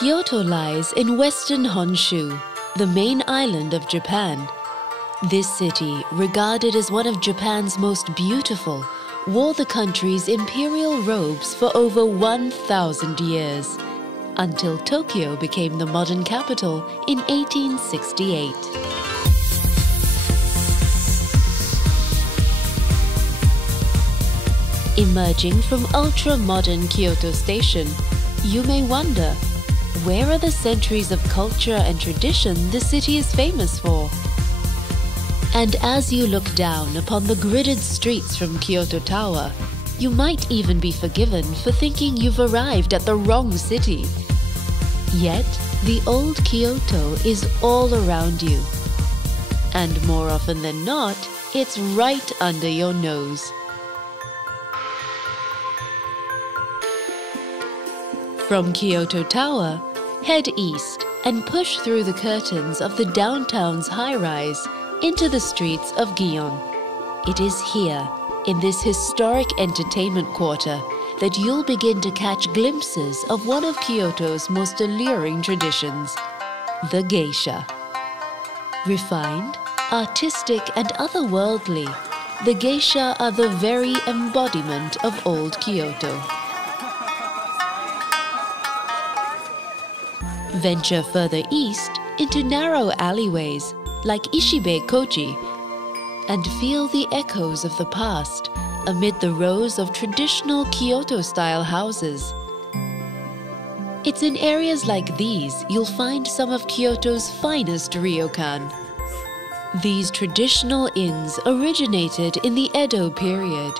Kyoto lies in western Honshu, the main island of Japan. This city, regarded as one of Japan's most beautiful, wore the country's imperial robes for over 1,000 years, until Tokyo became the modern capital in 1868. Emerging from ultra-modern Kyoto Station, you may wonder, where are the centuries of culture and tradition the city is famous for? And as you look down upon the gridded streets from Kyoto Tower, you might even be forgiven for thinking you've arrived at the wrong city. Yet, the old Kyoto is all around you. And more often than not, it's right under your nose. From Kyoto Tower, head east and push through the curtains of the downtown's high-rise into the streets of Gion. It is here, in this historic entertainment quarter, that you'll begin to catch glimpses of one of Kyoto's most alluring traditions, the geisha. Refined, artistic and otherworldly, the geisha are the very embodiment of old Kyoto. Venture further east into narrow alleyways like Ishibe Kochi and feel the echoes of the past amid the rows of traditional Kyoto-style houses. It's in areas like these you'll find some of Kyoto's finest ryokan. These traditional inns originated in the Edo period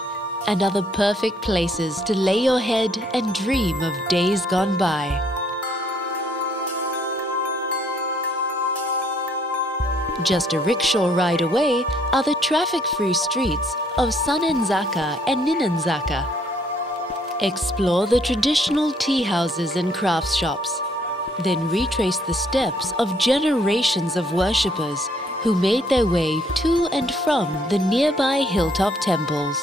and are the perfect places to lay your head and dream of days gone by. Just a rickshaw ride away are the traffic-free streets of Sanenzaka and Ninenzaka. Explore the traditional tea houses and crafts shops, then retrace the steps of generations of worshippers who made their way to and from the nearby hilltop temples.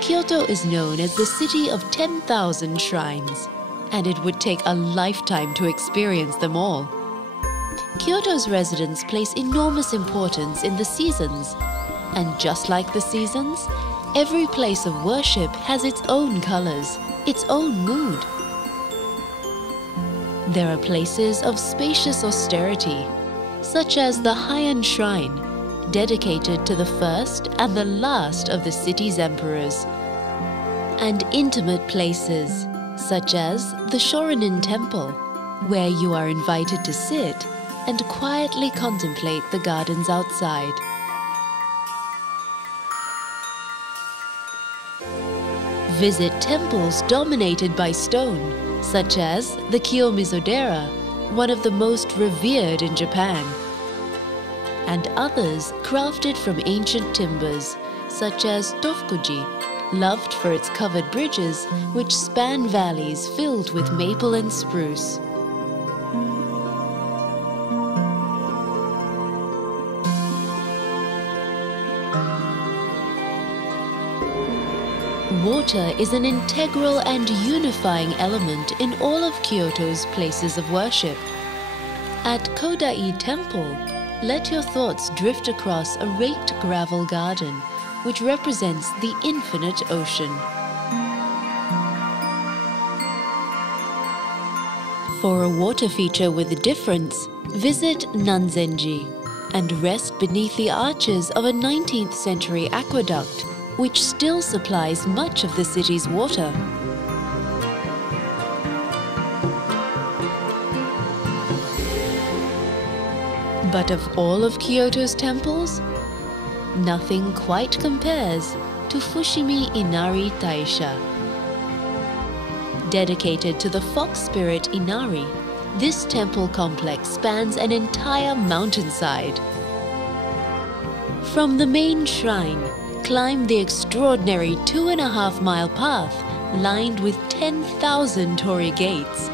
Kyoto is known as the city of 10,000 shrines, and it would take a lifetime to experience them all. Kyoto's residents place enormous importance in the seasons, and just like the seasons, every place of worship has its own colors, its own mood. There are places of spacious austerity, such as the Heian Shrine, dedicated to the first and the last of the city's emperors, and intimate places, such as the Shorenin Temple, where you are invited to sit and quietly contemplate the gardens outside. Visit temples dominated by stone, such as the Kiyomizo-dera, one of the most revered in Japan, and others crafted from ancient timbers, such as Tofukuji, loved for its covered bridges which span valleys filled with maple and spruce. Water is an integral and unifying element in all of Kyoto's places of worship. At Kodai Temple, let your thoughts drift across a raked gravel garden which represents the infinite ocean. For a water feature with a difference, visit Nanzenji and rest beneath the arches of a 19th century aqueduct which still supplies much of the city's water. But of all of Kyoto's temples, nothing quite compares to Fushimi Inari Taisha. Dedicated to the fox spirit Inari, this temple complex spans an entire mountainside. From the main shrine, climb the extraordinary 2.5-mile path lined with 10,000 torii gates.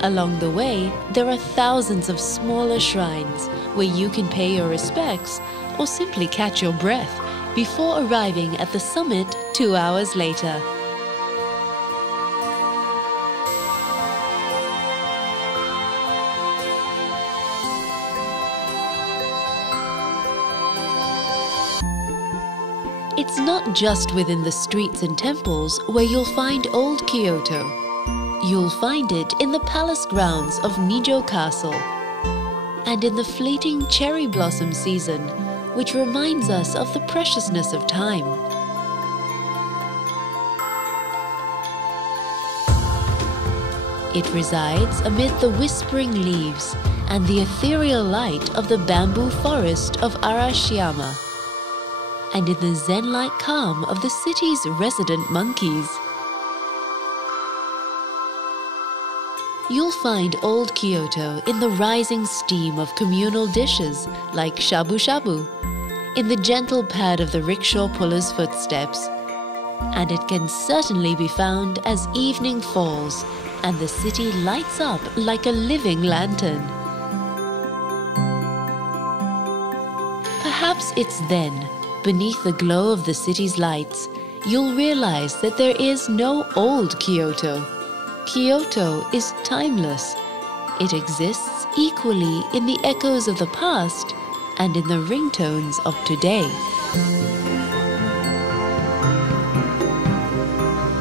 Along the way, there are thousands of smaller shrines where you can pay your respects or simply catch your breath before arriving at the summit 2 hours later. It's not just within the streets and temples where you'll find old Kyoto. You'll find it in the palace grounds of Nijo Castle and in the fleeting cherry blossom season, which reminds us of the preciousness of time. It resides amid the whispering leaves and the ethereal light of the bamboo forest of Arashiyama, and in the zen-like calm of the city's resident monkeys. You'll find old Kyoto in the rising steam of communal dishes like shabu-shabu, in the gentle pad of the rickshaw puller's footsteps, and it can certainly be found as evening falls and the city lights up like a living lantern. Perhaps it's then, beneath the glow of the city's lights, you'll realize that there is no old Kyoto. Kyoto is timeless. It exists equally in the echoes of the past and in the ringtones of today.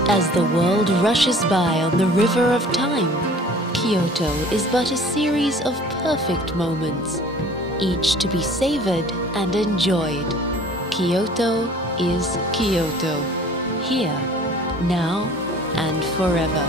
As the world rushes by on the river of time, Kyoto is but a series of perfect moments, each to be savored and enjoyed. Kyoto is Kyoto, here, now, and forever.